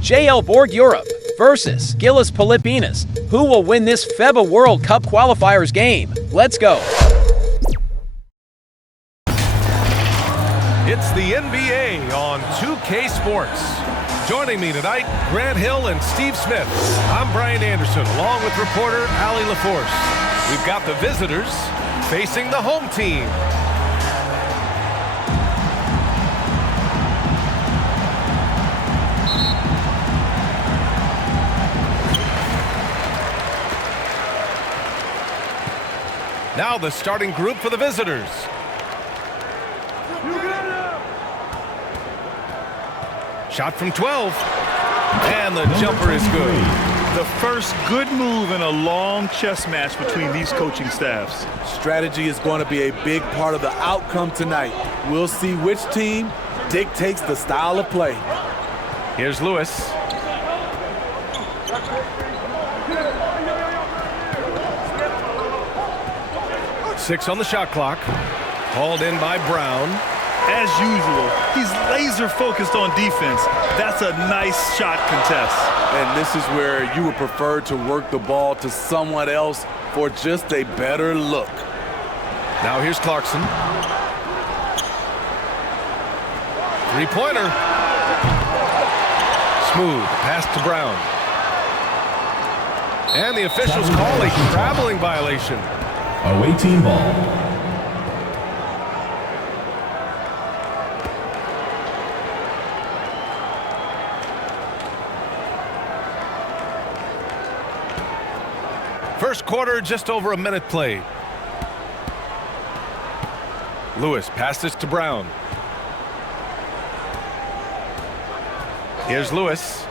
BOURG Europe versus Gilas Pilipinas. Who will win this FIBA World Cup qualifiers game? Let's go. It's the NBA on 2K Sports. Joining me tonight, Grant Hill and Steve Smith. I'm Brian Anderson, along with reporter Allie LaForce. We've got the visitors facing the home team. Now the starting group for the visitors. Shot from 12. And the jumper is good. The first good move in a long chess match between these coaching staffs. Strategy is going to be a big part of the outcome tonight. We'll see which team dictates the style of play. Here's Lewis. Six on the shot clock. Hauled in by Brown. As usual, he's laser focused on defense. That's a nice shot contest. And this is where you would prefer to work the ball to someone else for just a better look. Now here's Clarkson. Three-pointer. Smooth pass to Brown. And the officials call a traveling violation. Away team ball. First quarter, just over a minute played. Lewis passes to Brown. Here's Lewis.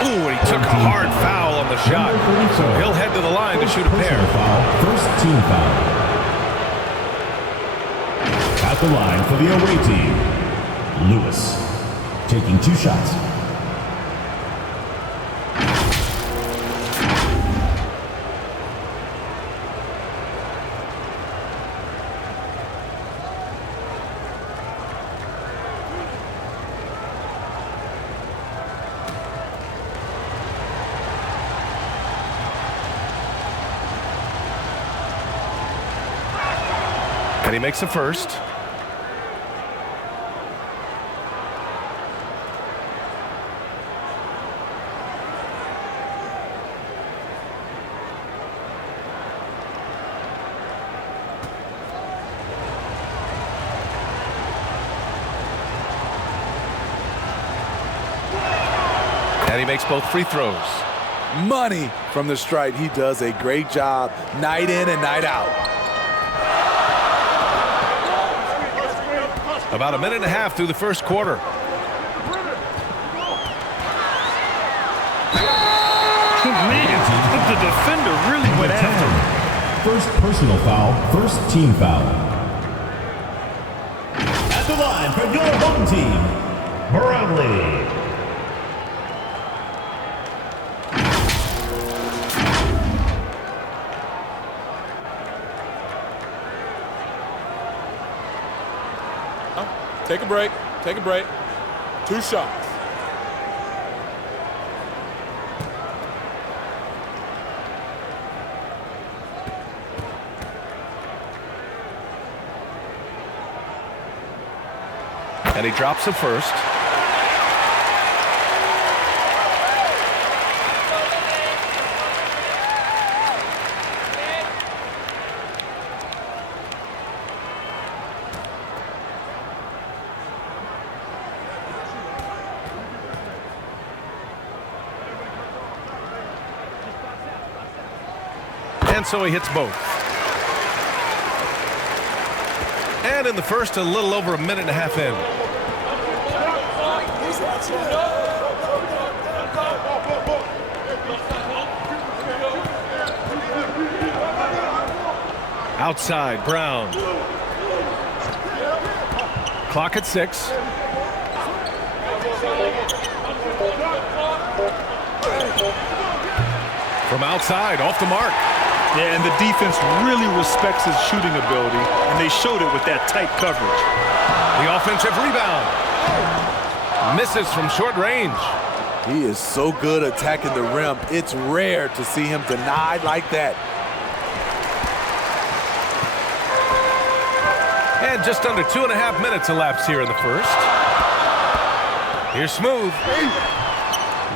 Ooh, and he took a hard foul on the shot. So he'll head to the line to shoot a pair. First team foul. At the line for the away team, Lewis taking two shots. And he makes the first. And he makes both free throws. Money from the stripe. He does a great job night in and night out. About a minute and a half through the first quarter. Man, the defender really went after him. First personal foul, first team foul. At the line for your home team, Barangay. Take a break. Take a break. Two shots. And he drops the first. And so he hits both. And in the first, a little over a minute and a half in. Outside, Brown. Clock at 6. From outside, off the mark. Yeah, and the defense really respects his shooting ability, and they showed it with that tight coverage. The offensive rebound. Misses from short range. He is so good attacking the rim. It's rare to see him denied like that. And just under 2.5 minutes elapsed here in the first. Here's Smooth.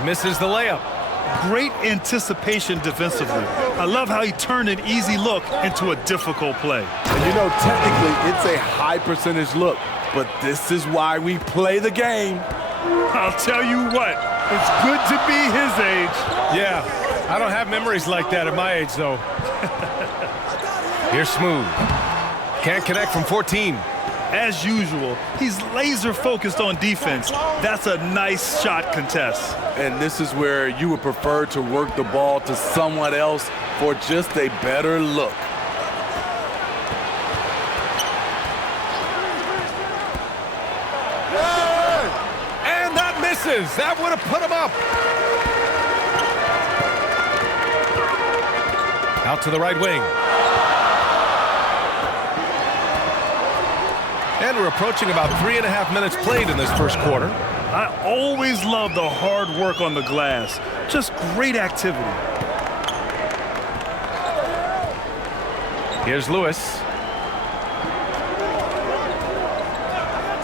Misses the layup. Great anticipation defensively. I love how he turned an easy look into a difficult play. And you know, technically, it's a high percentage look, but this is why we play the game. I'll tell you what, it's good to be his age. Yeah, I don't have memories like that at my age, though. Here's Smooth. Can't connect from 14. As usual, he's laser focused on defense. That's a nice shot contest. And this is where you would prefer to work the ball to someone else for just a better look. And that misses. That would have put him up. Out to the right wing. And we're approaching about 3.5 minutes played in this first quarter. I always love the hard work on the glass. Just great activity. Here's Lewis.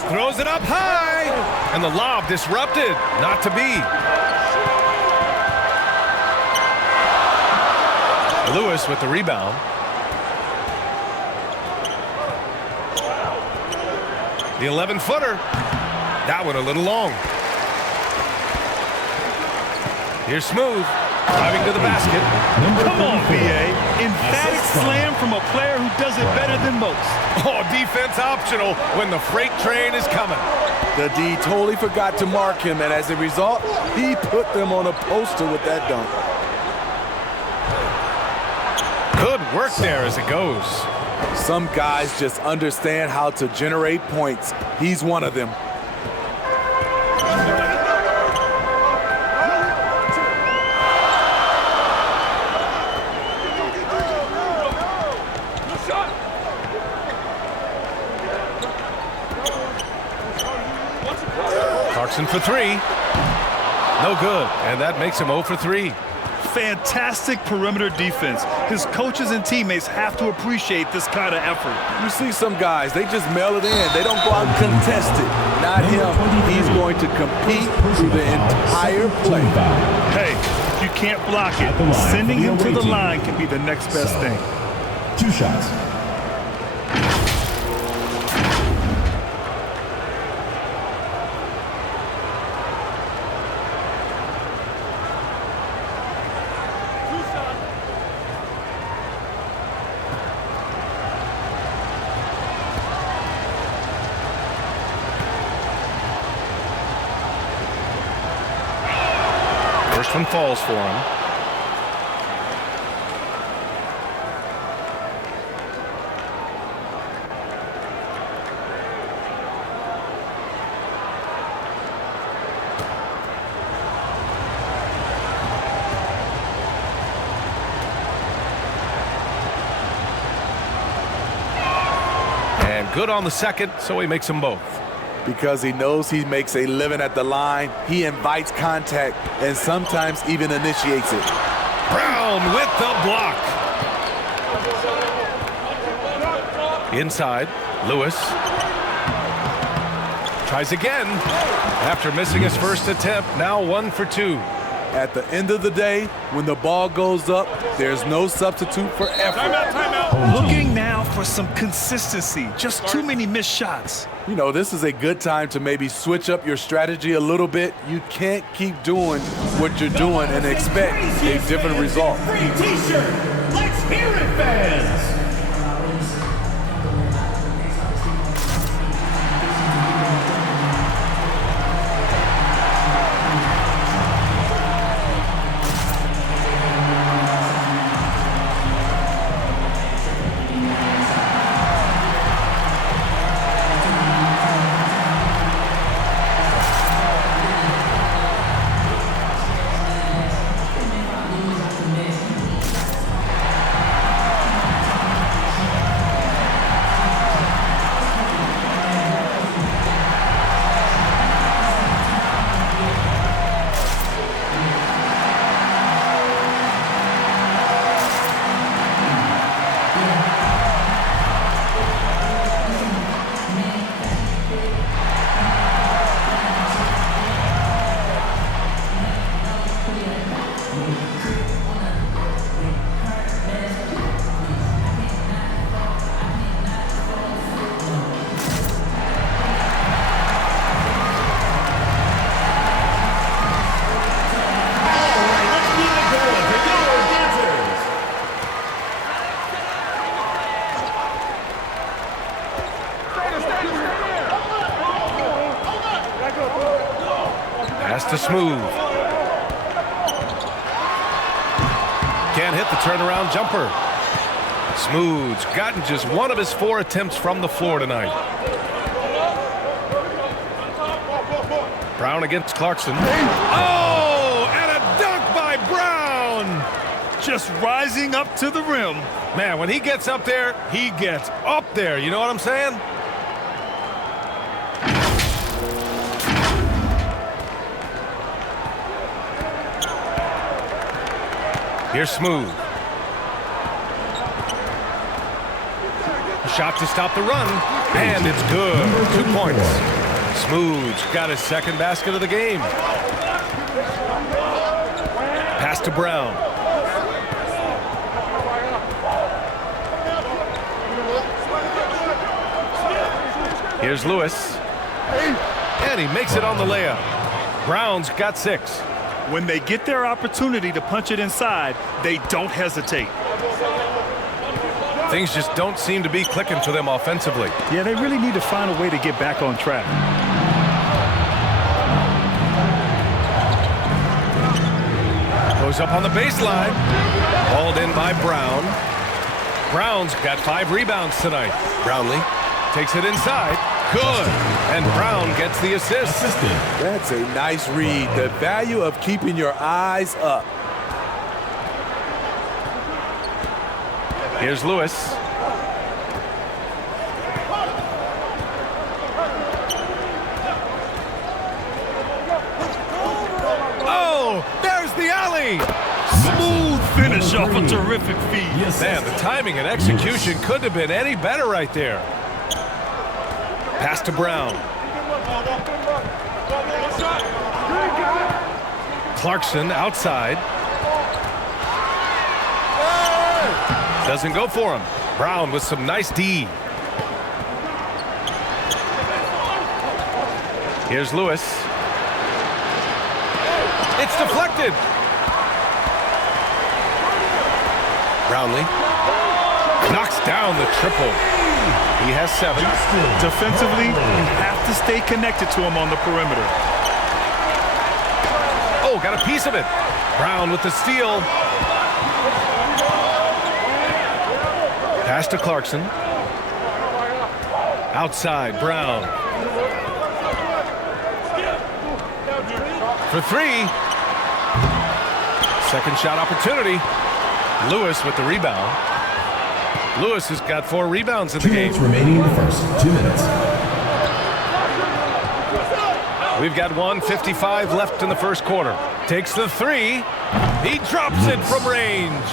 Throws it up high. And the lob disrupted. Not to be. Lewis with the rebound. The 11-footer. That one a little long. Here's Smooth. Driving to the basket. Come on, BA. Emphatic slam from a player who does it better than most. Oh, defense optional when the freight train is coming. The D totally forgot to mark him, and as a result, he put them on a poster with that dunk. Good work there as it goes. Some guys just understand how to generate points. He's one of them. Clarkson for three. No good, and that makes him 0 for 3. Fantastic perimeter defense. His coaches and teammates have to appreciate this kind of effort. You see some guys, they just mail it in. They don't go out and contest it. Not him. He's going to compete through the entire play. Hey, if you can't block it, sending him to the line can be the next best thing. 2 shots. First one falls for him. And good on the second, so he makes them both. Because he knows he makes a living at the line, he invites contact and sometimes even initiates it. Brown with the block. Inside, Lewis. Tries again. After missing his first attempt, now 1 for 2. At the end of the day, when the ball goes up, there's no substitute for effort. Timeout. Looking now for some consistency. Just too many missed shots. You know, this is a good time to maybe switch up your strategy a little bit. You can't keep doing what you're doing and expect a different result. Free t-shirt. Let's hear it, fans. to Smooth. Can't hit the turnaround jumper. Smooth's gotten just one of his 4 attempts from the floor tonight. Brown against Clarkson. Oh, and a dunk by Brown. Just rising up to the rim. Man, when he gets up there, he gets up there. You know what I'm saying? Here's Smooth. Shot to stop the run, and it's good. 2 points. Smooth's got his second basket of the game. Pass to Brown. Here's Lewis. And he makes it on the layup. Brown's got 6. When they get their opportunity to punch it inside, they don't hesitate. Things just don't seem to be clicking for them offensively. Yeah, they really need to find a way to get back on track. Goes up on the baseline. Hauled in by Brown. Brown's got 5 rebounds tonight. Brownlee takes it inside. Good. And Brown gets the assist. That's a nice read. The value of keeping your eyes up. Here's Lewis. Oh, there's the alley. Smooth finish off a terrific feed. Man, the timing and execution couldn't have been any better right there. Pass to Brown. Clarkson outside. Doesn't go for him. Brown with some nice D. Here's Lewis. It's deflected. Brownlee knocks down the triple. He has 7. Defensively, you have to stay connected to him on the perimeter. Oh, got a piece of it. Brown with the steal. Pass to Clarkson. Outside, Brown. For 3. Second shot opportunity. Lewis with the rebound. Lewis has got 4 rebounds in the game. 2 minutes remaining in the first. 2 minutes. We've got 1:55 left in the first quarter. Takes the 3. He drops it from range.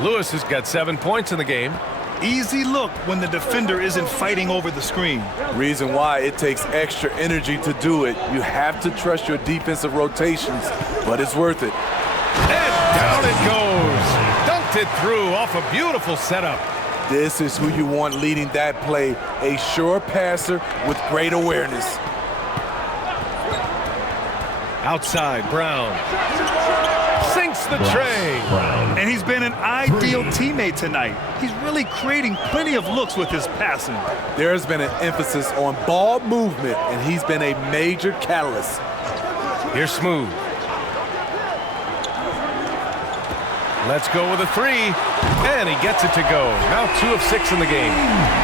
Lewis has got 7 points in the game. Easy look when the defender isn't fighting over the screen. Reason why it takes extra energy to do it. You have to trust your defensive rotations, but it's worth it. And down it goes. Dunked it through off a beautiful setup. This is who you want leading that play. A sure passer with great awareness. Outside, Brown. Sinks the tray. And he's been an ideal teammate tonight. He's really creating plenty of looks with his passing. There's been an emphasis on ball movement, and he's been a major catalyst. Here's Smooth. Let's go with a 3, and he gets it to go. Now 2 of 6 in the game.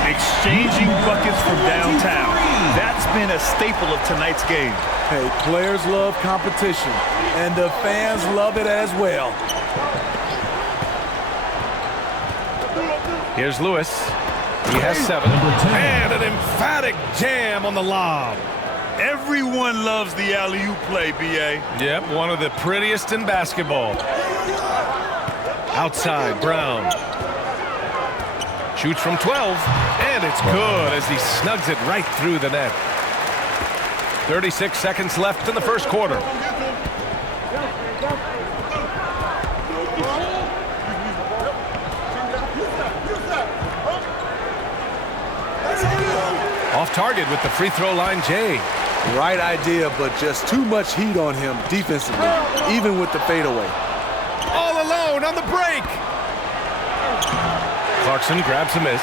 Exchanging buckets from downtown. That's been a staple of tonight's game. Hey, players love competition, and the fans love it as well. Here's Lewis. He has 7. And an emphatic jam on the lob. Everyone loves the alley-oop play, B.A. Yep, one of the prettiest in basketball. Outside, Brown. Shoots from 12, and it's good as he snugs it right through the net. 36 seconds left in the first quarter. Off target with the free throw line, Jay. Right idea, but just too much heat on him defensively, even with the fadeaway. All alone on the break. Clarkson grabs a miss.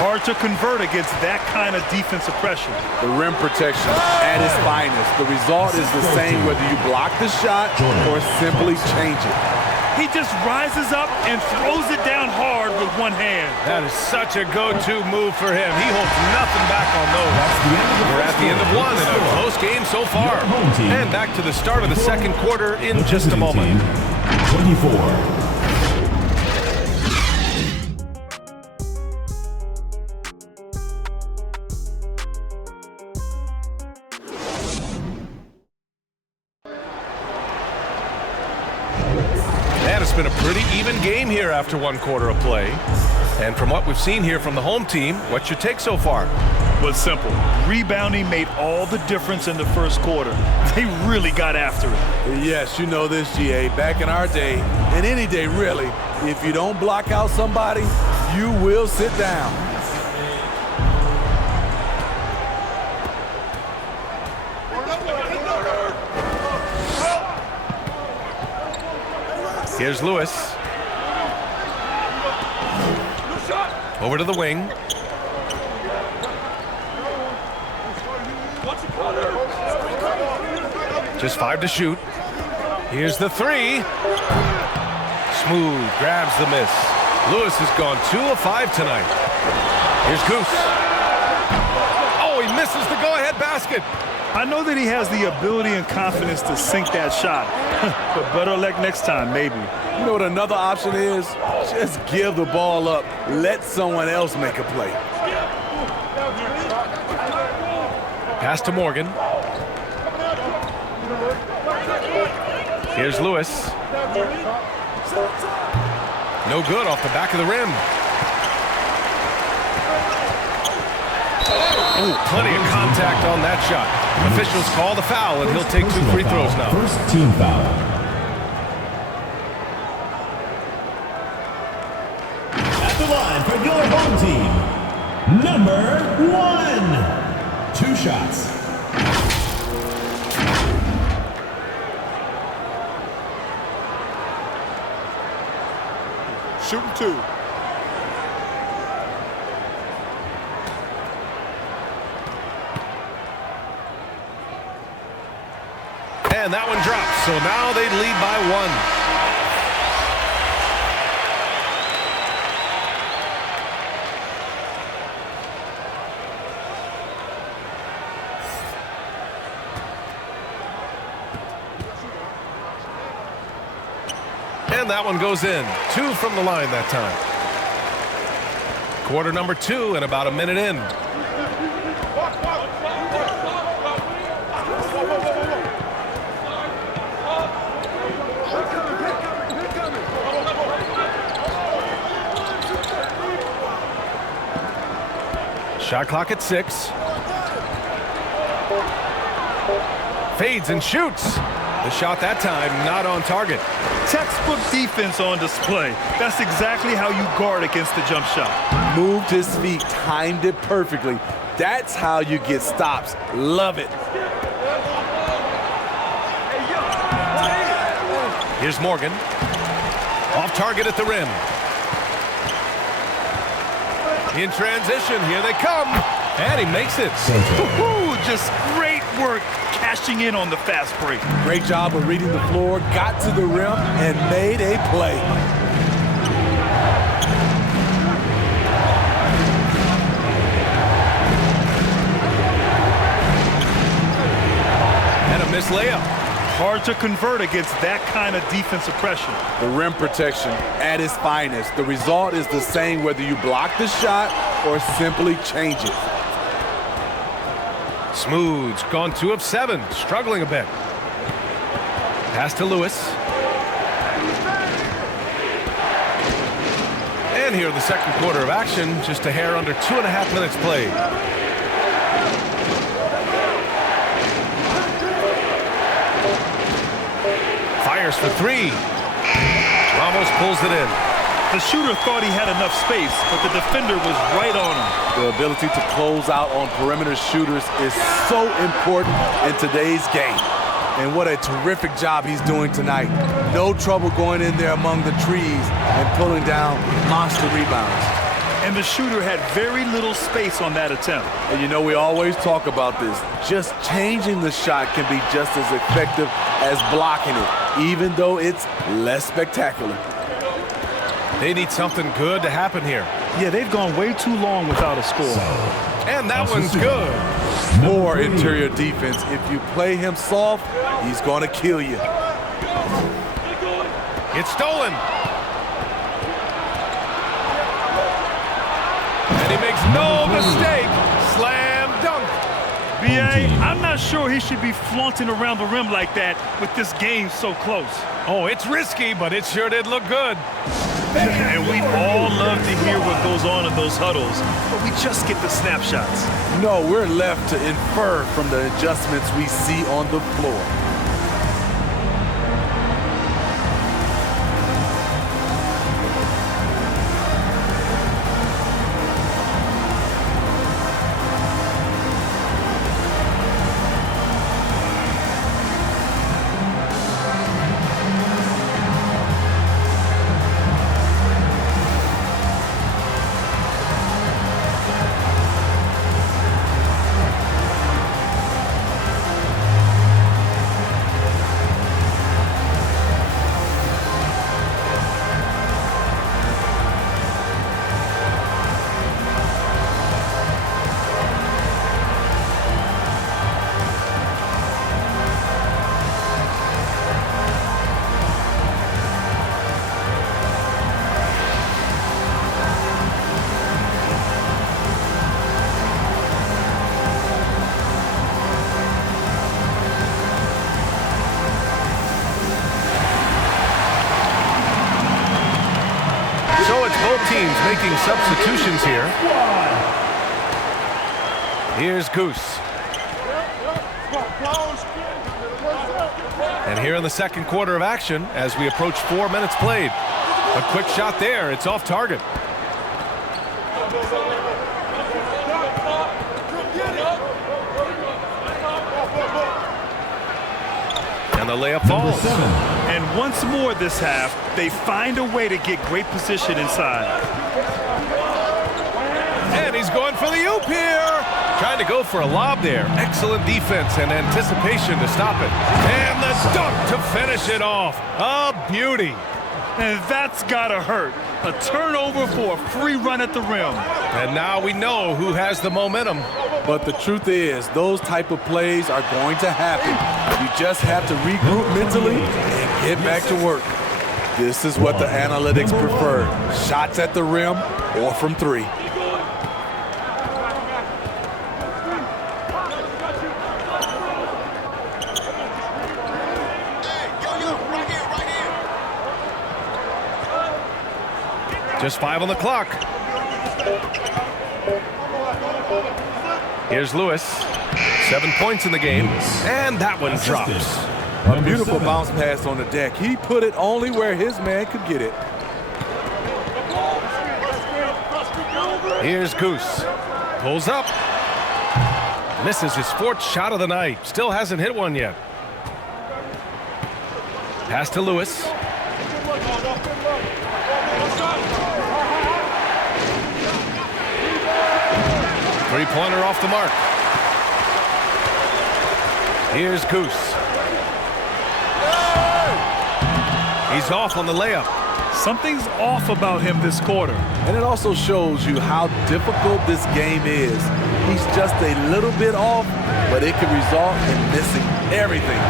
Hard to convert against that kind of defensive pressure. The rim protection at its finest. The result is the same whether you block the shot or simply change it. He just rises up and throws it down hard with one hand. That is such a go-to move for him. He holds nothing back on those. We're at the end of one in a close game so far. And back to the start of the second quarter in just a moment. 24. It's been a pretty even game here after one quarter of play. And from what we've seen here from the home team, what's your take so far? Well, it's simple. Rebounding made all the difference in the first quarter. They really got after it. Yes, you know this, GA. Back in our day, and any day really, if you don't block out somebody, you will sit down. Here's Lewis. Over to the wing. Just 5 to shoot. Here's the 3. Smooth, grabs the miss. Lewis has gone 2 of 5 tonight. Here's Goose. Oh, he misses the go-ahead basket. I know that he has the ability and confidence to sink that shot, but better luck next time, maybe. You know what another option is? Just give the ball up. Let someone else make a play. Pass to Morgan. Here's Lewis. No good off the back of the rim. Oh, plenty of contact on that shot. Officials call the foul, and he'll take 2 free throws now. First team foul. At the line for your home team, number 1. 2 shots. Shooting 2. And that one drops, so now they lead by 1. And that one goes in. 2 from the line that time. Quarter number 2 and about a minute in. Shot clock at 6. Fades and shoots. The shot that time not on target. Textbook defense on display. That's exactly how you guard against the jump shot. Moved his feet, timed it perfectly. That's how you get stops. Love it. Here's Morgan. Off target at the rim. In transition, here they come. And he makes it. Ooh, just great work cashing in on the fast break. Great job of reading the floor, got to the rim, and made a play. And a missed layup. Hard to convert against that kind of defensive pressure. The rim protection at its finest. The result is the same whether you block the shot or simply change it. Smooth's gone 2 of 7, struggling a bit. Pass to Lewis. And here in the second quarter of action, just a hair under 2.5 minutes played. Fires for 3. Ramos pulls it in. The shooter thought he had enough space, but the defender was right on him. The ability to close out on perimeter shooters is so important in today's game. And what a terrific job he's doing tonight. No trouble going in there among the trees and pulling down monster rebounds. and the shooter had very little space on that attempt. And you know, we always talk about this. Just changing the shot can be just as effective as blocking it, even though it's less spectacular. They need something good to happen here. Yeah, they've gone way too long without a score. And that one's good. More interior defense. If you play him soft, he's going to kill you. It's stolen. And he makes no mistake. Slam dunk. B.A., I'm not sure he should be flaunting around the rim like that with this game so close. Oh, it's risky, but it sure did look good. And we all love to hear what goes on in those huddles, but we just get the snapshots. No, we're left to infer from the adjustments we see on the floor. So it's both teams making substitutions here. Here's Goose. And here in the second quarter of action, as we approach 4 minutes played. A quick shot there. It's off target. And the layup falls. And once more this half, they find a way to get great position inside. And he's going for the oop here. Trying to go for a lob there. Excellent defense and anticipation to stop it. And the dunk to finish it off. A beauty. And that's gotta hurt. A turnover for a free run at the rim. And now we know who has the momentum. But the truth is, those type of plays are going to happen. You just have to regroup mentally and get back to work. This is what the analytics prefer. Shots at the rim or from three. Just 5 on the clock. Here's Lewis. 7 points in the game. And that one drops. A beautiful bounce pass on the deck. He put it only where his man could get it. Here's Goose. Pulls up. Misses his 4th shot of the night. Still hasn't hit one yet. Pass to Lewis. Three-pointer off the mark. Here's Goose. He's off on the layup. Something's off about him this quarter. And it also shows you how difficult this game is. He's just a little bit off, but it could result in missing everything.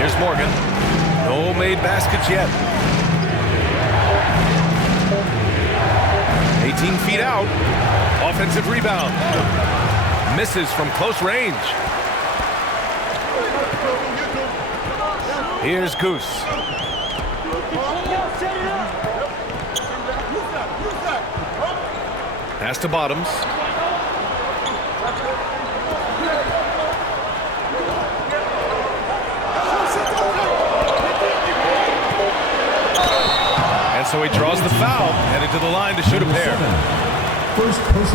Here's Morgan. No made baskets yet. 18 feet out. Offensive rebound. Misses from close range. Here's Goose. Pass to Bottoms. And so he draws the foul, headed to the line to shoot a pair.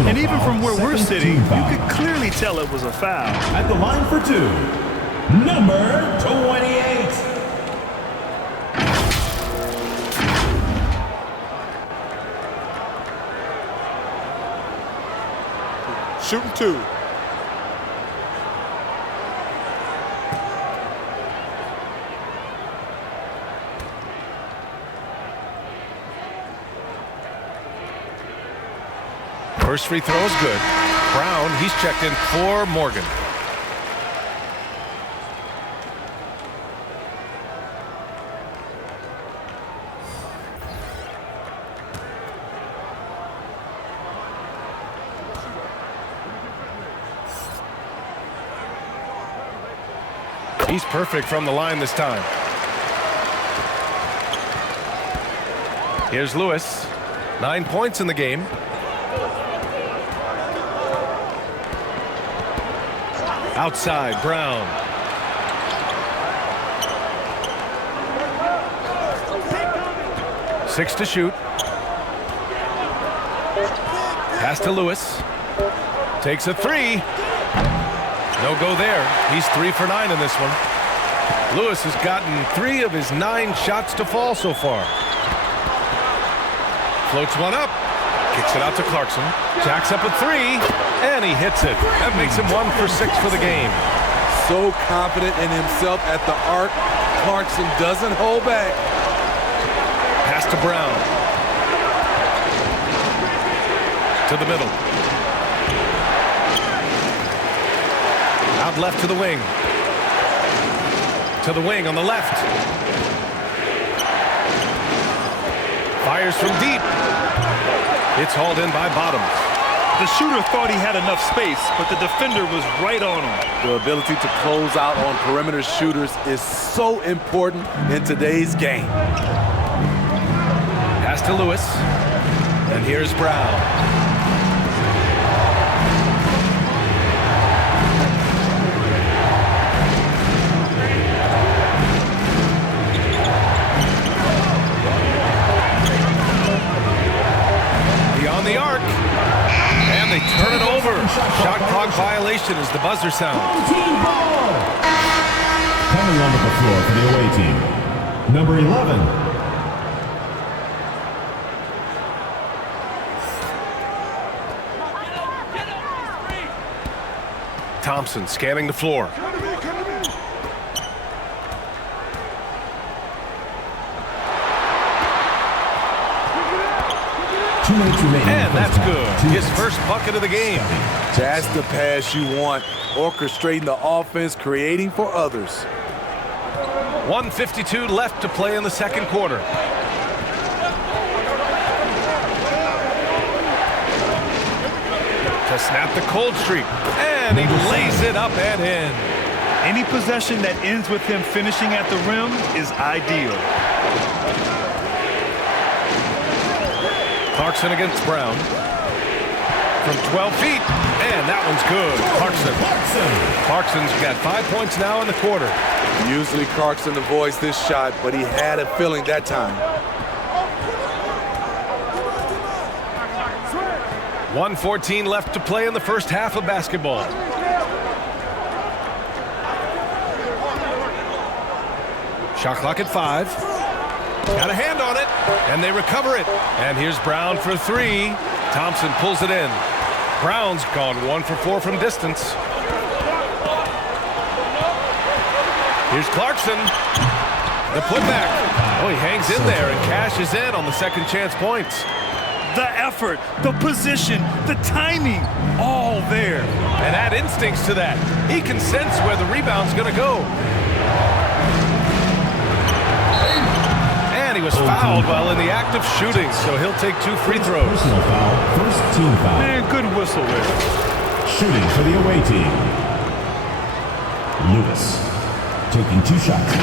And even from where we're sitting, you could clearly tell it was a foul. At the line for 2, number 28. shooting 2. First free throw is good. Brown, he's checked in for Morgan. He's perfect from the line this time. Here's Lewis. 9 points in the game. Outside, Brown. Six to shoot. Pass to Lewis. Takes a 3. No go there. He's 3 for 9 in this one. Lewis has gotten 3 of his 9 shots to fall so far. Floats one up. Kicks it out to Clarkson. Jacks up a 3. And he hits it. That makes him 1 for 6 for the game. So confident in himself at the arc. Clarkson doesn't hold back. Pass to Brown. To the middle. Out left to the wing. To the wing on the left. Fires from deep. It's hauled in by Bottoms. The shooter thought he had enough space, but the defender was right on him. The ability to close out on perimeter shooters is so important in today's game. Pass to Lewis. And here's Brown. Beyond the arc. And they turn it over. Shot clock violation as the buzzer sounds. Team ball. Coming onto the floor for the away team, number 11. Thompson scanning the floor. And that's good. His first bucket of the game. That's the pass you want. Orchestrating the offense, creating for others. 1:52 left to play in the second quarter. To snap the cold streak. And he lays it up and in. Any possession that ends with him finishing at the rim is ideal. Clarkson against Brown. From 12 feet. And that one's good. Clarkson's got 5 points now in the quarter. Usually Clarkson avoids this shot, but he had a feeling that time. 1:14 left to play in the first half of basketball. Shot clock at 5. Got a hand on it, and they recover it. And here's Brown for 3. Thompson pulls it in. Brown's gone 1 for 4 from distance. Here's Clarkson. The putback. Oh, he hangs in there and cashes in on the second chance points. The effort, the position, the timing, all there. And add instincts to that. He can sense where the rebound's going to go. And he was fouled while in the act of shooting, so he'll take 2 free throws. Personal foul, first team foul. Man, good whistle there. Shooting for the away team, Lewis, taking 2 shots.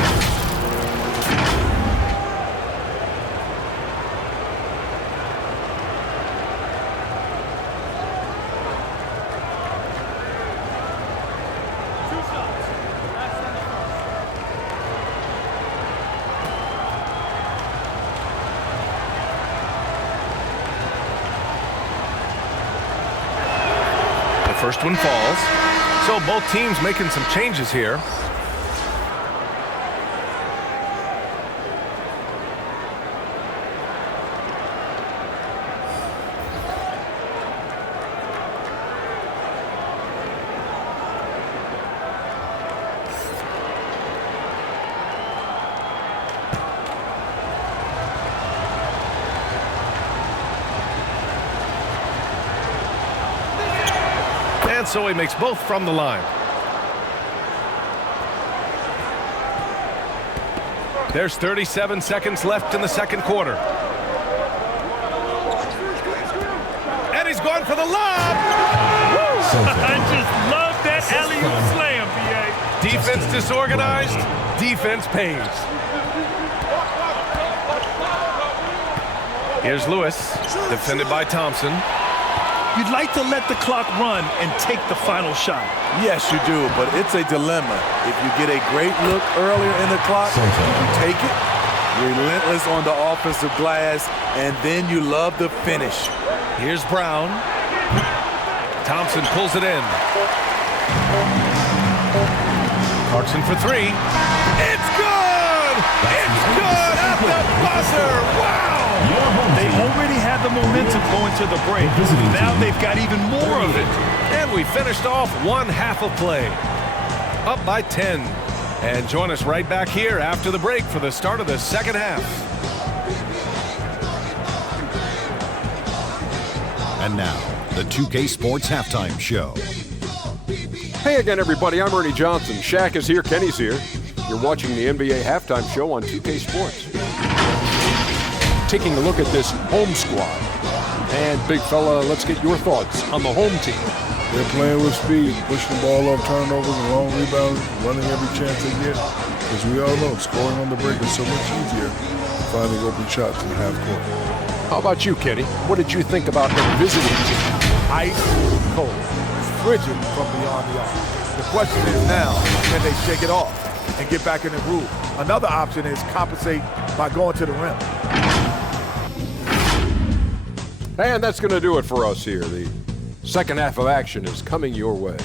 First one falls. So both teams making some changes here. and so he makes both from the line. There's 37 seconds left in the second quarter. And he's going for the lob. I just love that alley-oop slam, PA. Defense disorganized, defense pays. Here's Lewis, defended by Thompson. You'd like to let the clock run and take the final shot. Yes, you do, but it's a dilemma. If you get a great look earlier in the clock, you take it, relentless on the offensive glass, and then you love the finish. Here's Brown. Thompson pulls it in. Clarkson for three. It's good! It's good at the buzzer! Wow! They already had the momentum going to the break. Now they've got even more of it. And we finished off one half of play. Up by 10. And join us right back here after the break for the start of the second half. And now, the 2K Sports Halftime Show. Hey again, everybody. I'm Ernie Johnson. Shaq is here. Kenny's here. You're watching the NBA Halftime Show on 2K Sports. Taking a look at this home squad. And, big fella, let's get your thoughts on the home team. They're playing with speed, pushing the ball off turnovers and long rebounds, running every chance they get. As we all know, scoring on the break is so much easier than finding open shots in half court. How about you, Kenny? What did you think about the visiting team? Ice cold, frigid from beyond the arc. The question is now, can they shake it off and get back in the groove? Another option is compensate by going to the rim. And that's going to do it for us here. The second half of action is coming your way.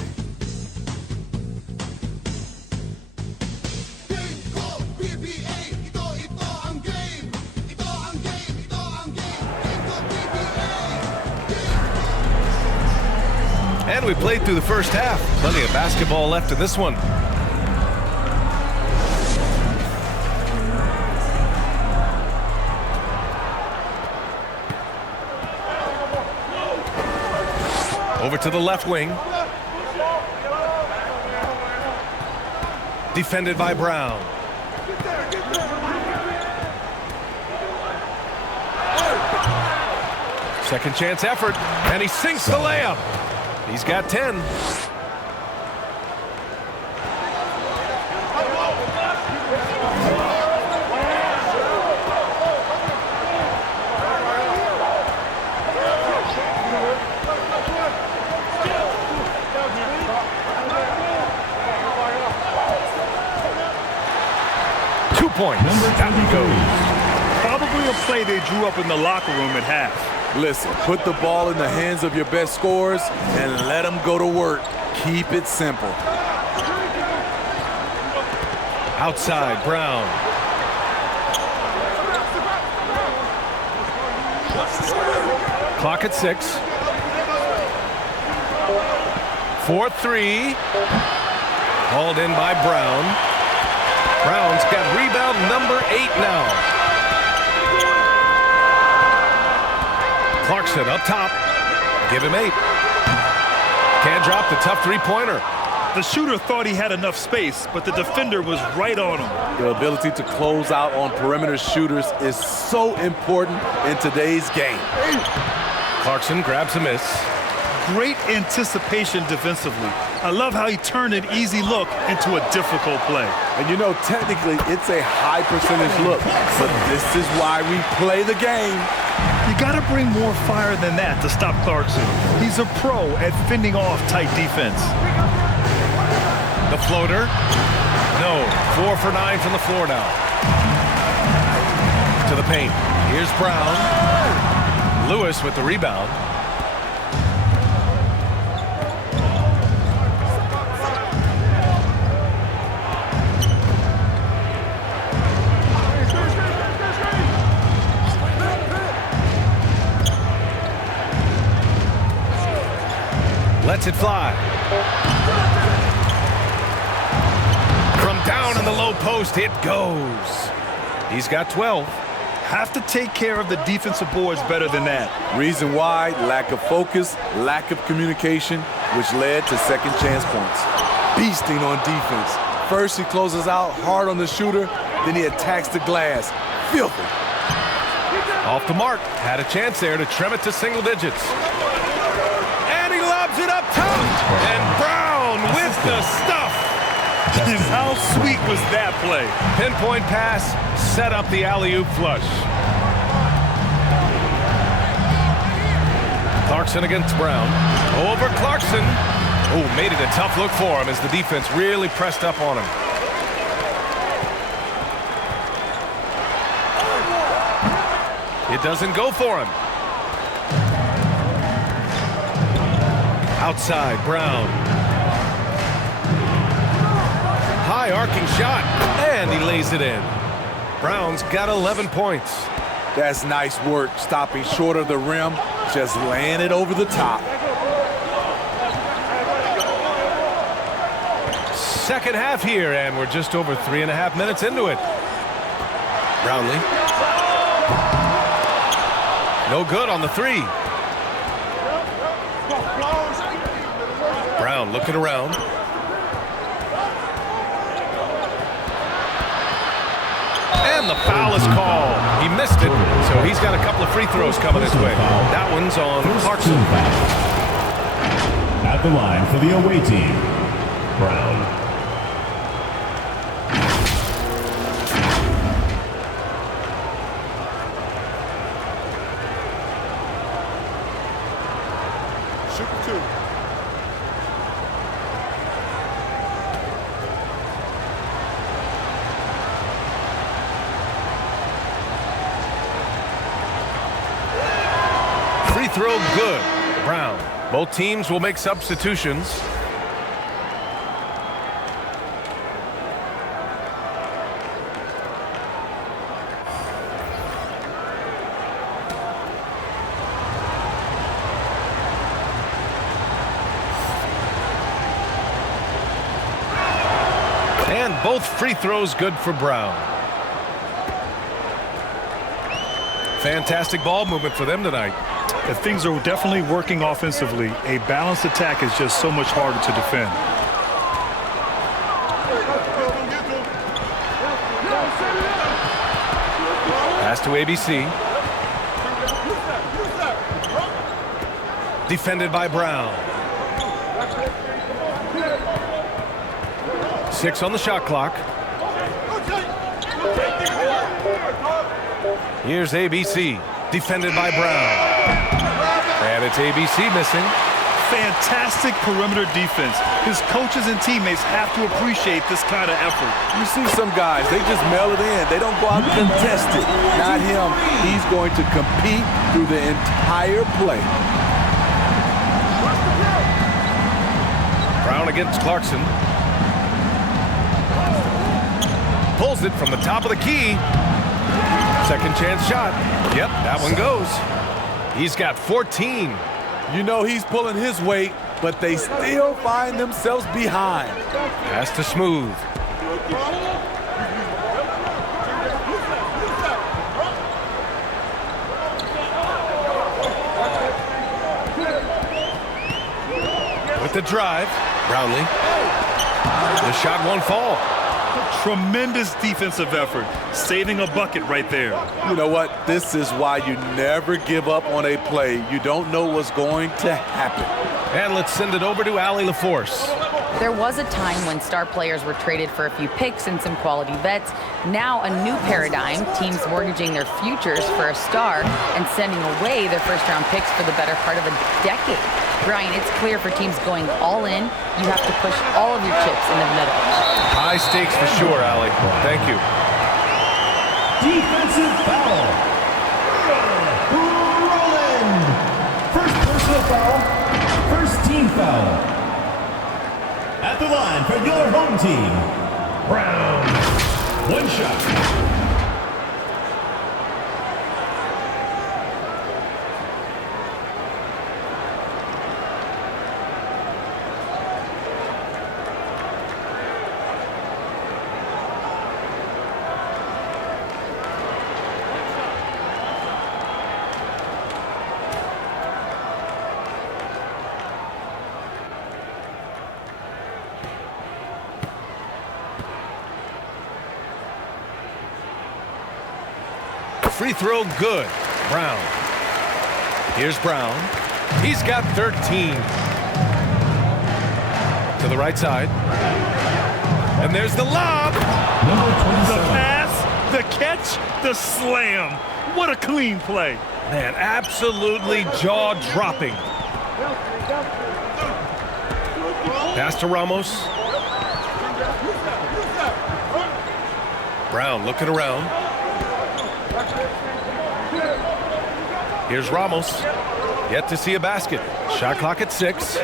And we played through the first half. Plenty of basketball left in this one. Over to the left wing. Defended by Brown. Second chance effort, and he sinks the layup. He's got 10. Points. That goes. Probably a play they drew up in the locker room at half. Listen, put the ball in the hands of your best scorers and let them go to work. Keep it simple. Outside, Brown. Clock at 6. 4-3. Hauled in by Brown. Brown's got rebound number 8 now. Clarkson up top. Give him 8. Can't drop the tough three-pointer. The shooter thought he had enough space, but the defender was right on him. The ability to close out on perimeter shooters is so important in today's game. Clarkson grabs a miss. Great anticipation defensively. I love how he turned an easy look into a difficult play. And you know, technically, it's a high percentage look, but this is why we play the game. You gotta bring more fire than that to stop Clarkson. He's a pro at fending off tight defense. The floater. No. 4 for 9 from the floor now. To the paint. Here's Brown. Lewis with the rebound. Lets it fly. From down in the low post, it goes. He's got 12. Have to take care of the defensive boards better than that. Reason why, lack of focus, lack of communication, which led to second chance points. Beasting on defense. First, he closes out hard on the shooter, then he attacks the glass. Filthy. Off the mark. Had a chance there to trim it to single digits. And he lobs it up top. And Brown with the stuff. And how sweet was that play? Pinpoint pass, set up the alley-oop flush. Clarkson against Brown. Over Clarkson. Oh, made it a tough look for him as the defense really pressed up on him. It doesn't go for him. Outside, Brown. High arcing shot, and he lays it in. Brown's got 11 points. That's nice work, stopping short of the rim, just laying it over the top. Second half here, and we're just over 3.5 minutes into it. Brownlee. No good on the three. Brown looking around. And the foul is called. He missed it, so he's got a couple of free throws coming his way. That one's on Clarkson. At the line for the away team, Brown. Throw good. Brown. Both teams will make substitutions. And both free throws good for Brown. Fantastic ball movement for them tonight. If things are definitely working offensively, a balanced attack is just so much harder to defend. Pass to ABC. Defended by Brown. 6 on the shot clock. Here's ABC. Defended by Brown. And it's ABC missing. Fantastic perimeter defense. His coaches and teammates have to appreciate this kind of effort. You see some guys, they just mail it in. They don't go out and contest it. Not him. He's going to compete through the entire play. Brown against Clarkson. Pulls it from the top of the key. Second chance shot. Yep, that one goes. He's got 14. You know he's pulling his weight, but they still find themselves behind. Pass to Smooth. With the drive, Brownlee. The shot won't fall. Tremendous defensive effort, saving a bucket right there. You know what? This is why you never give up on a play. You don't know what's going to happen. And let's send it over to Allie LaForce. There was a time when star players were traded for a few picks and some quality vets. Now a new paradigm, teams mortgaging their futures for a star and sending away their first-round picks for the better part of a decade. Brian, it's clear for teams going all in, you have to push all of your chips in the middle. High stakes for sure, Allie. Thank you. Defensive foul. Rolling. First personal foul. First team foul. At the line for your home team, Brown. One shot. free throw, good. Brown. Here's Brown. He's got 13. To the right side. And there's the lob. The pass, the catch, the slam. What a clean play. Man, absolutely jaw-dropping. Pass to Ramos. Brown looking around. Here's Ramos. Yet to see a basket. Shot clock at 6.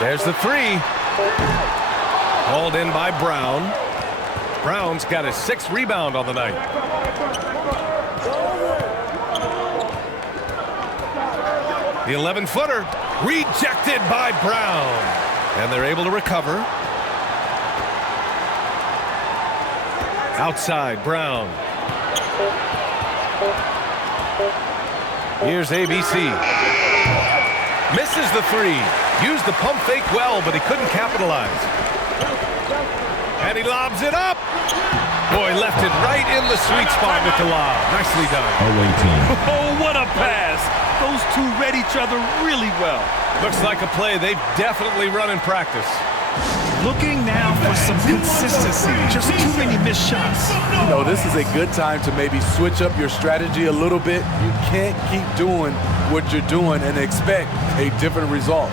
There's the 3. Hauled in by Brown. Brown's got his 6th rebound on the night. The 11-footer rejected by Brown. And they're able to recover. Outside, Brown. Here's ABC. Misses the 3. Used the pump fake well, but he couldn't capitalize. And he lobs it up. Boy, left it right in the sweet spot with the lob. Nicely done. Away team. Oh, what a pass. Those two read each other really well. Looks like a play they've definitely run in practice. Looking now for some consistency. Just too many missed shots. You know, this is a good time to maybe switch up your strategy a little bit. You can't keep doing what you're doing and expect a different result.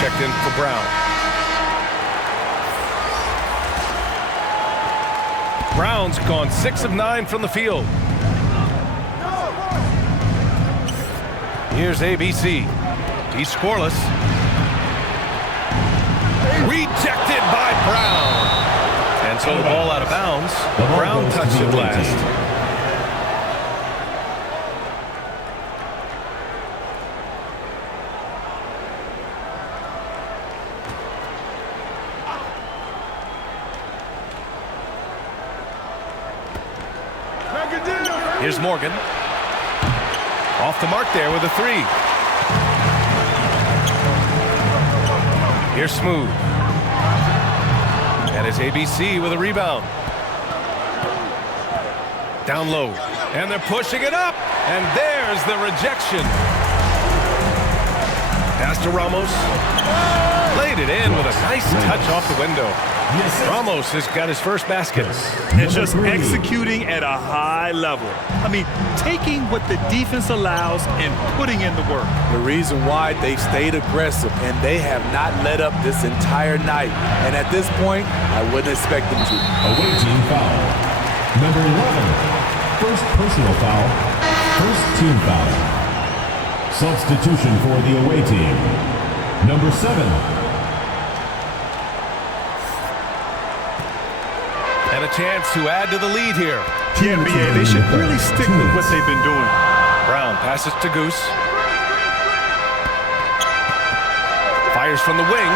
Checked in for Brown. Brown's gone 6 of 9 from the field. Here's ABC. He's scoreless. Rejected by Brown. And so the ball out of bounds. Brown touched it last. Here's Morgan. Off the mark there with a 3. Here's Smooth. And it's ABC with a rebound. Down low. And they're pushing it up. And there's the rejection. Pass to Ramos. Laid it in with a nice touch off the window. Ramos has got his first basket. And just executing at a high level. I mean, taking what the defense allows and putting in the work. The reason why they've stayed aggressive and they have not let up this entire night. And at this point, I wouldn't expect them to. Away team foul. Number 11. First personal foul. First team foul. Substitution for the away team. Number 7. And a chance to add to the lead here. The NBA, they should really stick with what they've been doing. Brown passes to Goose. Fires from the wing.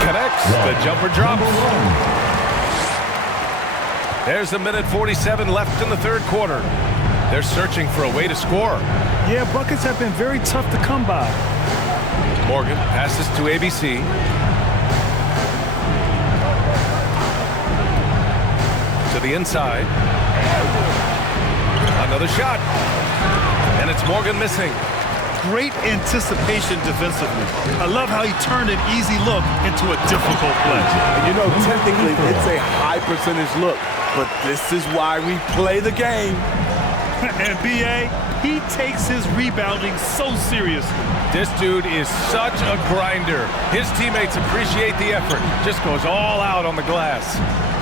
Connects. The jumper drops. There's 1:47 left in the third quarter. They're searching for a way to score. Yeah, buckets have been very tough to come by. Morgan passes to ABC. To the inside. Another shot. And it's Morgan missing. Great anticipation defensively. I love how he turned an easy look into a difficult play. And you know, technically, it's a high percentage look, but this is why we play the game. And B.A., he takes his rebounding so seriously. This dude is such a grinder. His teammates appreciate the effort. Just goes all out on the glass.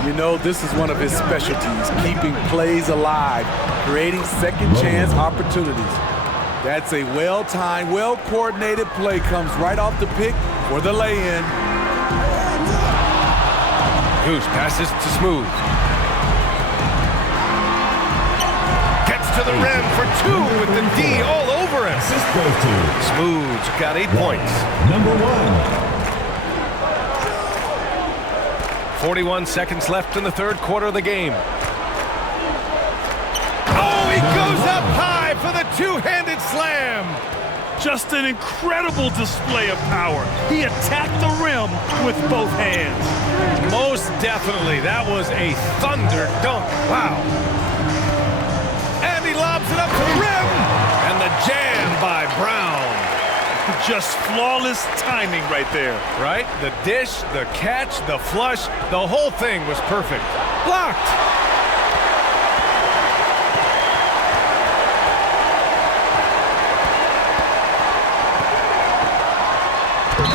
You know, this is one of his specialties, keeping plays alive, creating second chance opportunities. That's a well-timed, well-coordinated play, comes right off the pick for the lay-in. Goose passes to Smooth. Gets to the rim for two with the D all over him. Assist goes to Smooth's got 8 points. number 1. 41 seconds left in the third quarter of the game. Oh, he goes up high for the two-handed slam. Just an incredible display of power. He attacked the rim with both hands. Most definitely. That was a thunder dunk. Wow. And he lobs it up to the rim. And the jam by Brown. Just flawless timing right there. Right? The dish, the catch, the flush, the whole thing was perfect. Blocked.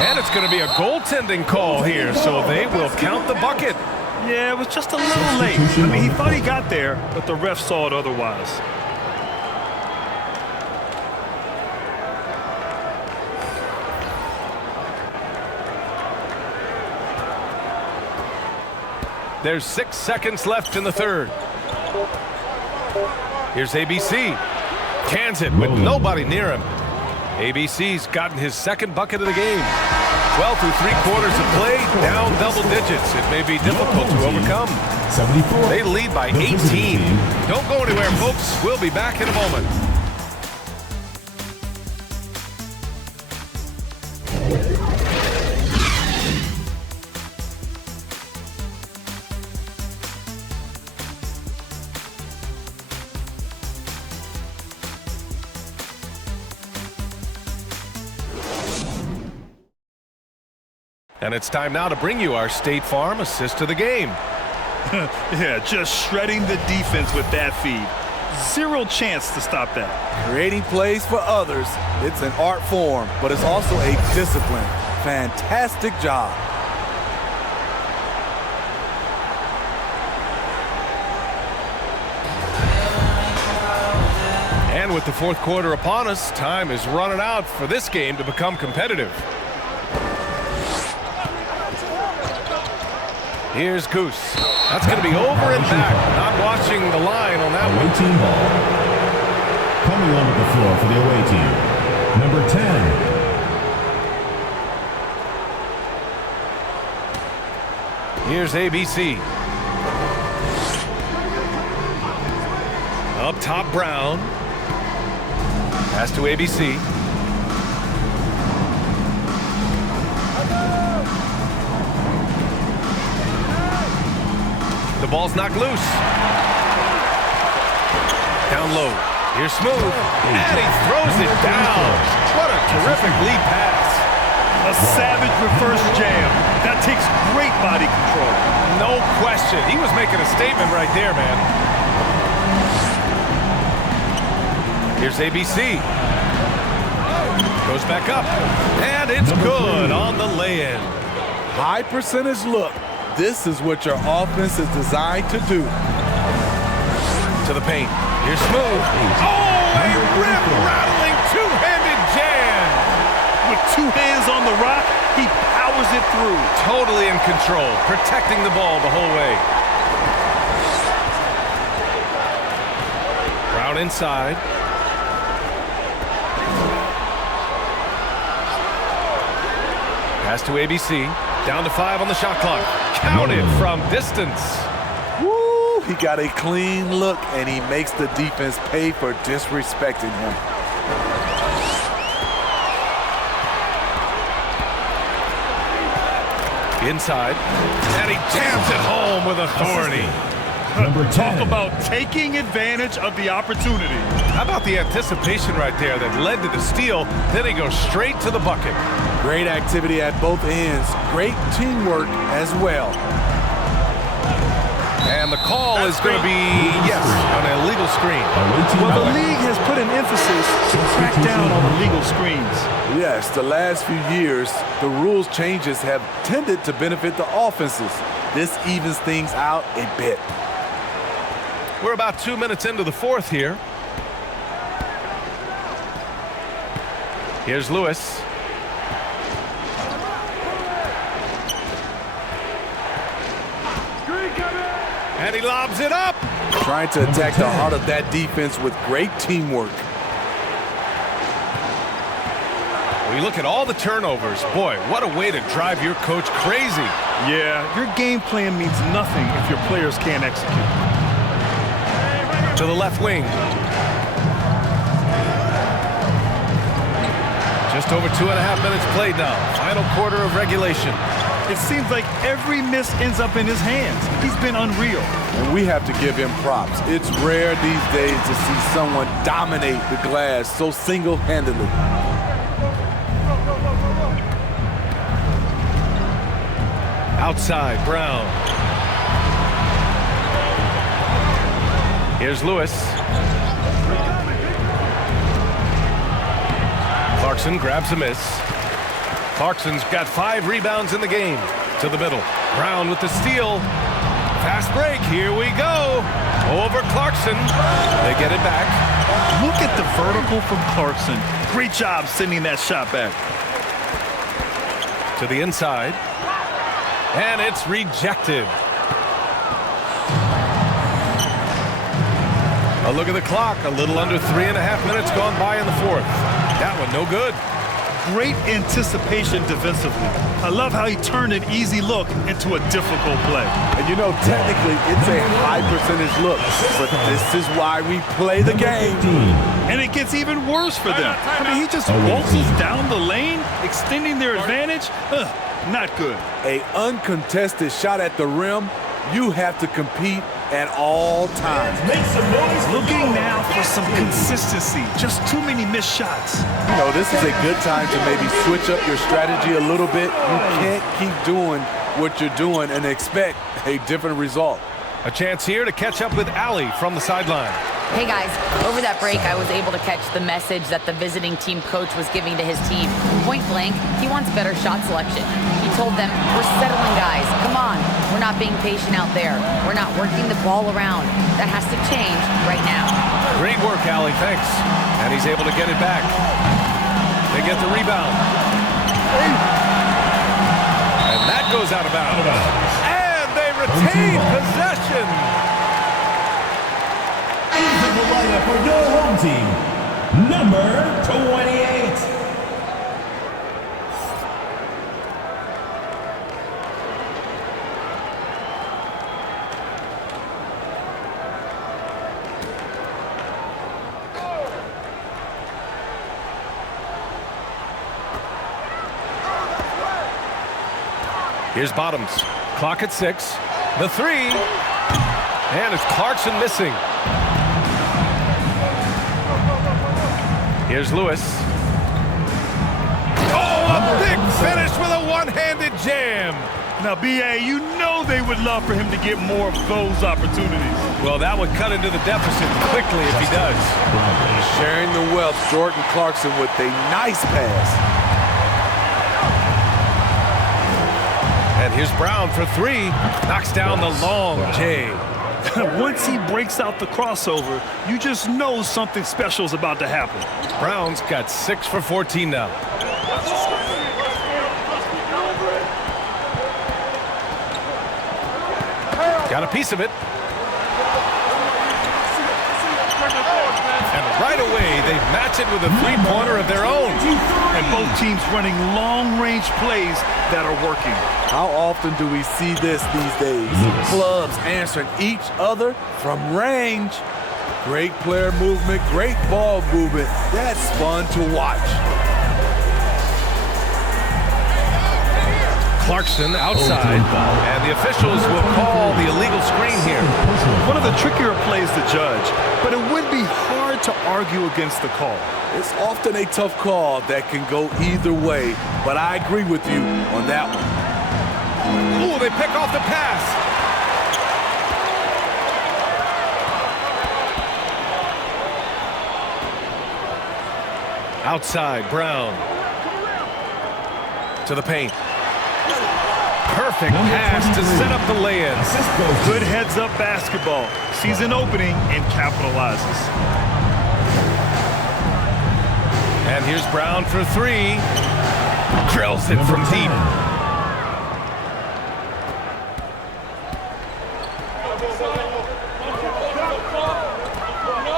And it's going to be a goaltending call here, so they will count the bucket. Yeah, it was just a little late. I mean, he thought he got there, but the ref saw it otherwise. There's 6 seconds left in the third. Here's ABC. Cans it with nobody near him. ABC's gotten his second bucket of the game. 12 through 3 quarters of play, down double digits. It may be difficult to overcome. 74. They lead by 18. Don't go anywhere, folks. We'll be back in a moment. And it's time now to bring you our State Farm assist of the game. Yeah, just shredding the defense with that feed. Zero chance to stop that. Creating plays for others, it's an art form, but it's also a discipline. Fantastic job. And with the fourth quarter upon us, time is running out for this game to become competitive. Here's Goose. That's going to be over and back. Not watching the line on that one. Away team ball. Coming onto the floor for the away team, number 10. Here's ABC. Up top, Brown. Pass to ABC. The ball's knocked loose. Down low. Here's Smooth. And he throws it down. What a terrific lead pass. A savage reverse jam. That takes great body control. No question. He was making a statement right there, man. Here's ABC. Goes back up. And it's good on the lay-in. High percentage look. This is what your offense is designed to do. To the paint. Here's Smooth. Oh, a rim-rattling two-handed jam. With 2 hands on the rock, he powers it through. Totally in control, protecting the ball the whole way. Brown inside. Pass to ABC. Down to 5 on the shot clock. Counted from distance. Woo! He got a clean look, and he makes the defense pay for disrespecting him. Inside. And he jams it home with authority. Number 10. Talk about taking advantage of the opportunity. How about the anticipation right there that led to the steal? Then he goes straight to the bucket. Great activity at both ends. Great teamwork as well. And the call is going to be, yes, an illegal screen. Well, the league has put an emphasis to crack down on illegal screens. Yes, the last few years, the rules changes have tended to benefit the offenses. This evens things out a bit. We're about 2 minutes into the fourth here. Here's Lewis. And he lobs it up. Trying to attack the heart of that defense with great teamwork. We look at all the turnovers. Boy, what a way to drive your coach crazy. Yeah, your game plan means nothing if your players can't execute. To the left wing. Just over 2.5 minutes played now. Final quarter of regulation. It seems like every miss ends up in his hands. He's been unreal. And we have to give him props. It's rare these days to see someone dominate the glass so single-handedly. Outside, Brown. Here's Lewis. Clarkson grabs a miss. Clarkson's got 5 rebounds in the game. To the middle. Brown with the steal. Fast break. Here we go. Over Clarkson. They get it back. Look at the vertical from Clarkson. Great job sending that shot back. To the inside. And it's rejected. A look at the clock. A little under 3.5 minutes gone by in the fourth. That one no good. Great anticipation defensively. I love how he turned an easy look into a difficult play. And you know, technically, it's a high percentage look, but this is why we play the game. And it gets even worse for them. I mean, he just waltzes down the lane, extending their advantage. Not good. A uncontested shot at the rim, you have to compete at all times. Looking now for some consistency. Just too many missed shots. You know, this is a good time to maybe switch up your strategy a little bit. You can't keep doing what you're doing and expect a different result. A chance here to catch up with Allie from the sideline. Hey guys, over that break I was able to catch the message that the visiting team coach was giving to his team. Point blank, he wants better shot selection. He told them, we're settling guys, come on. We're not being patient out there. We're not working the ball around. That has to change right now. Great work, Allie, thanks. And he's able to get it back. They get the rebound. And that goes out of bounds. And they retain possession. The lineup for your home team, number 28. Here's Bottoms. Clock at 6. The 3. And it's Clarkson missing. Here's Lewis. Oh, a big finish with a one-handed jam. Now, B.A., you know they would love for him to get more of those opportunities. Well, that would cut into the deficit quickly if he does. Sharing the wealth, Jordan Clarkson with a nice pass. And here's Brown for 3. Knocks down the long J. Once he breaks out the crossover, you just know something special is about to happen. Brown's got 6 for 14 now. Got a piece of it. And right away, they match it with a three-pointer of their own. And both teams running long-range plays that are working. How often do we see this these days? Clubs answering each other from range. Great player movement, great ball movement. That's fun to watch. Clarkson outside, and the officials will call the illegal screen here. One of the trickier plays to judge, but it would be hard to argue against the call. It's often a tough call that can go either way, but I agree with you on that one. Ooh, they pick off the pass. Outside, Brown. To the paint. Perfect pass to set up the lay-in. Good heads-up basketball. Sees an opening and capitalizes. And here's Brown for three. Drills it from deep.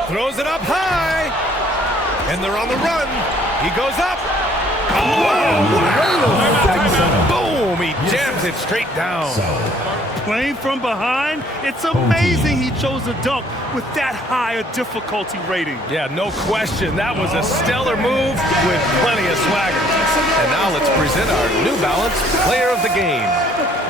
Throws it up high. And they're on the run. He goes up. Oh, wow. Boom. He jams it straight down. Playing from behind, it's amazing he chose a dunk with that high a difficulty rating. Yeah, no question. That was a stellar move with plenty of swagger. And now let's present our New Balance Player of the Game.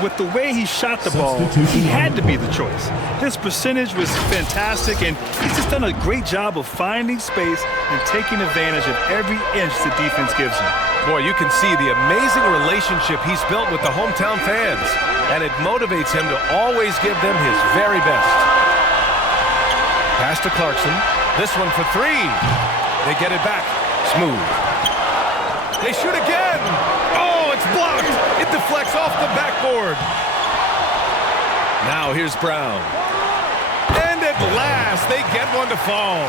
With the way he shot the ball, he had to be the choice. His percentage was fantastic, and he's just done a great job of finding space and taking advantage of every inch the defense gives him. Boy, you can see the amazing relationship he's built with the hometown fans, and it motivates him to always give them his very best. Pass to Clarkson. This one for three. They get it back. Smooth. They shoot again. Oh, it's blocked. It deflects off the backboard. Now here's Brown. And at last, they get one to fall.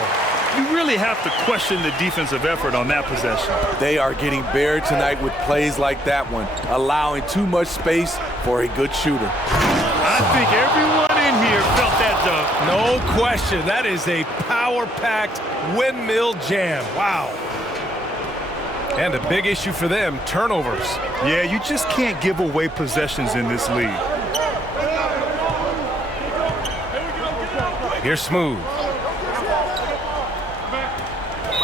You really have to question the defensive effort on that possession. They are getting buried tonight with plays like that one, allowing too much space for a good shooter. I think everyone in here felt that dunk. No question. That is a power-packed windmill jam. Wow. And a big issue for them, turnovers. Yeah, you just can't give away possessions in this league. Here's Smooth.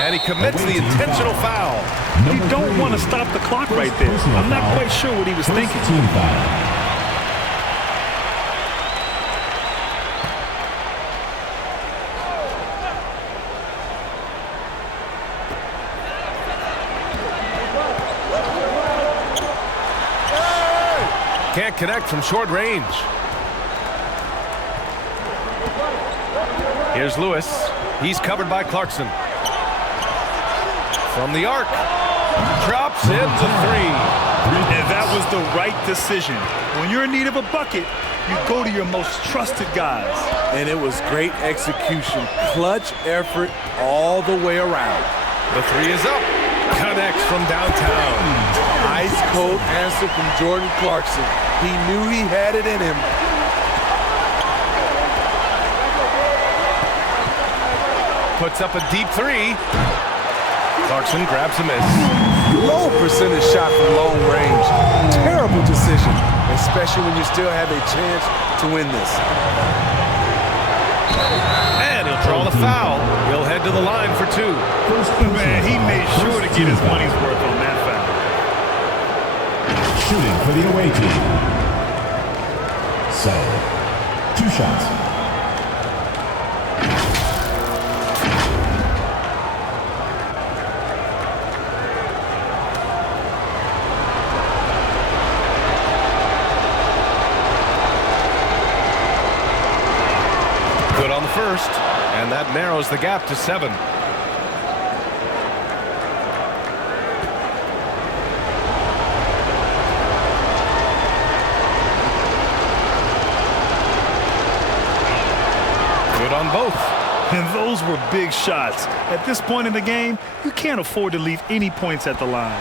And he commits the intentional foul. You don't want to stop the clock right there. I'm not quite sure what he was thinking. Team foul. Can't connect from short range. Here's Lewis. He's covered by Clarkson. From the arc. Drops in the three. And that was the right decision. When you're in need of a bucket, you go to your most trusted guys. And it was great execution. Clutch effort all the way around. The three is up. Connects from downtown. Ice cold answer from Jordan Clarkson. He knew he had it in him. Puts up a deep three. Clarkson grabs a miss. Low percentage shot from long range. Terrible decision, especially when you still have a chance to win this. And he'll draw the foul. He'll head to the line for two. Man, he made sure to get his money's worth on that foul. Shooting for the away team. So, 2 shots. Good on the first, and that narrows the gap to 7. Good on both. And those were big shots. At this point in the game, you can't afford to leave any points at the line.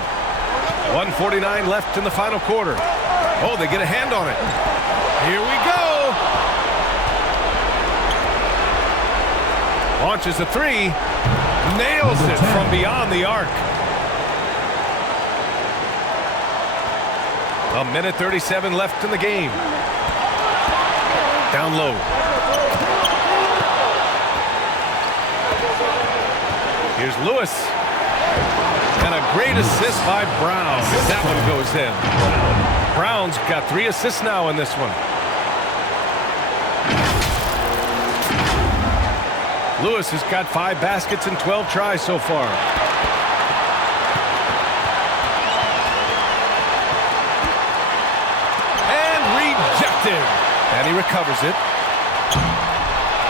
1:49 left in the final quarter. Oh, they get a hand on it. Here we go. Launches a three. Nails it from beyond the arc. 1:37 left in the game. Down low. Here's Lewis. And a great assist by Brown. That one goes in. Brown's got 3 assists now in this one. Lewis has got 5 baskets and 12 tries so far. And rejected. And he recovers it.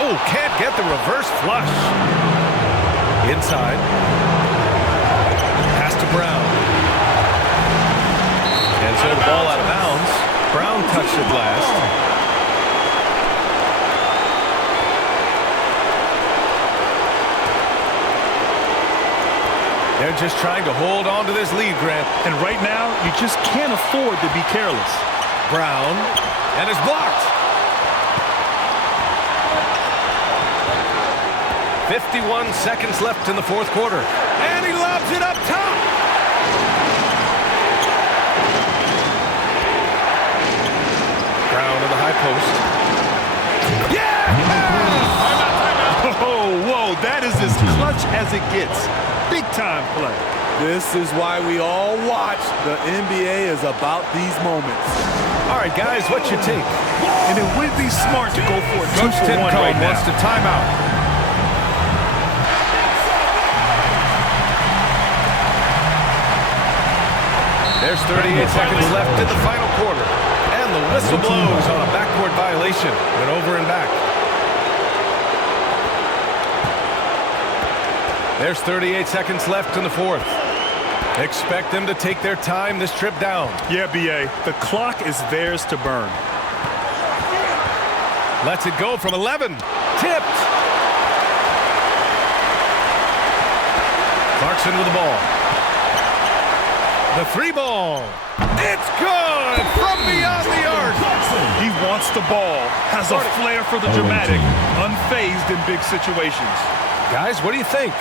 Oh, can't get the reverse flush. Inside. So the ball out of bounds. Brown touched it last. They're just trying to hold on to this lead, Grant. And right now, you just can't afford to be careless. Brown, and is blocked. 51 seconds left in the fourth quarter. And he lobs it up top. Brown to the high post. Yeah! Oh, whoa, that is as clutch as it gets. Big time play. This is why we all watch. The NBA is about these moments. All right, guys, what's your take? And it would be smart to go for a 2-for-1 right now. Wants to timeout. There's 38 seconds left in the final quarter. And the whistle blows on a backcourt violation. Went over and back. There's 38 seconds left in the fourth. Expect them to take their time this trip down. Yeah, B.A. The clock is theirs to burn. Lets it go from 11. Tipped. Clarkson with the ball. The three ball. It's good from beyond the arc. He wants the ball. Has a flair for the dramatic. Unfazed in big situations. Guys, what do you think?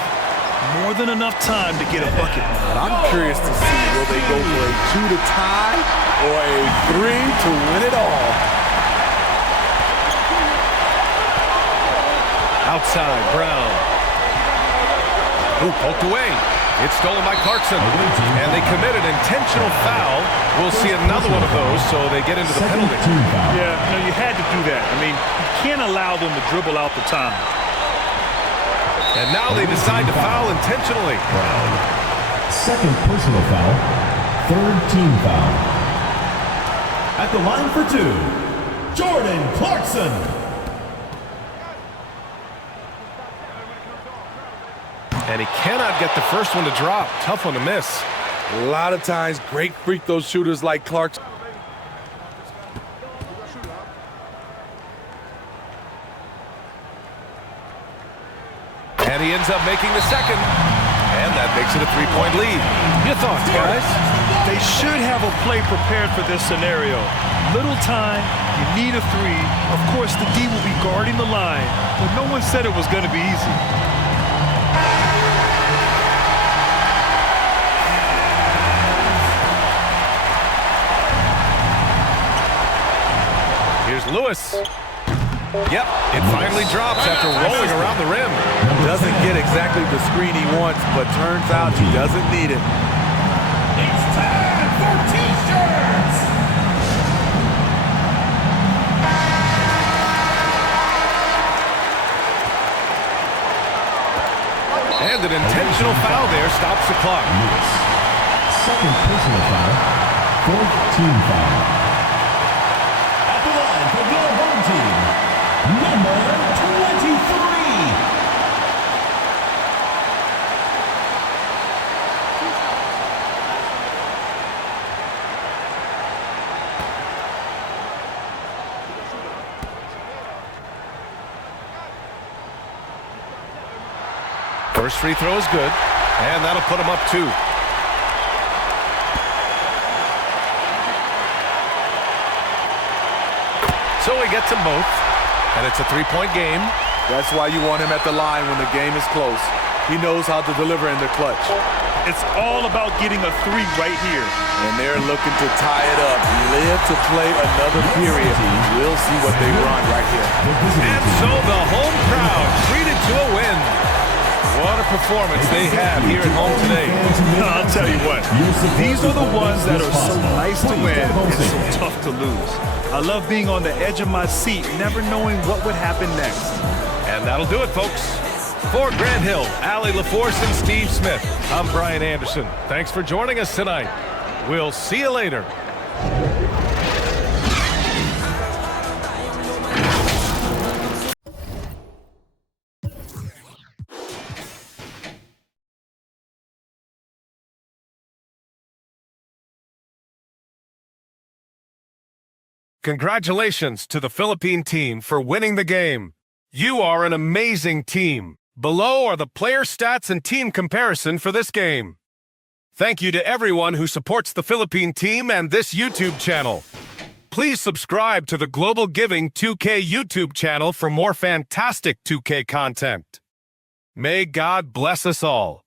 More than enough time to get a bucket. But I'm curious to see, will they go for a 2 to tie or a 3 to win it all? Outside, Brown. Ooh, poked away. It's stolen by Clarkson. And they commit an intentional foul. We'll see another one of those, so they get into the penalty. Yeah, no, you had to do that. I mean, you can't allow them to dribble out the time. And now they decide to foul intentionally. Second personal foul. Third team foul. At the line for two, Jordan Clarkson. And he cannot get the first one to drop. Tough one to miss. A lot of times, great free throw shooters like Clarkson. And he ends up making the second. And that makes it a three-point lead. Your thoughts, guys? They should have a play prepared for this scenario. Little time, you need a three. Of course, the D will be guarding the line, but no one said it was going to be easy. Here's Lewis. Yep, it finally drops after rolling around the rim. Doesn't get exactly the screen he wants, but turns out he doesn't need it. It's time for T-shirts. And an intentional foul there stops the clock. Second personal foul. Fourth team foul. At the line for your home team, number 23. First free throw is good, and that'll put him up 2. So he gets them both, and it's a three-point game. That's why you want him at the line when the game is close. He knows how to deliver in the clutch. It's all about getting a three right here. And they're looking to tie it up. Live to play another period. We'll see what they run right here. And so the home crowd treated to a win. What a performance they have here at home today. I'll tell you what, these are the ones that are so nice to win and so tough to lose. I love being on the edge of my seat, never knowing what would happen next. And that'll do it, folks. For Grant Hill, Allie LaForce, and Steve Smith, I'm Brian Anderson. Thanks for joining us tonight. We'll see you later. Congratulations to the Philippine team for winning the game. You are an amazing team. Below are the player stats and team comparison for this game. Thank you to everyone who supports the Philippine team and this YouTube channel. Please subscribe to the Global Giving 2K YouTube channel for more fantastic 2K content. May God bless us all.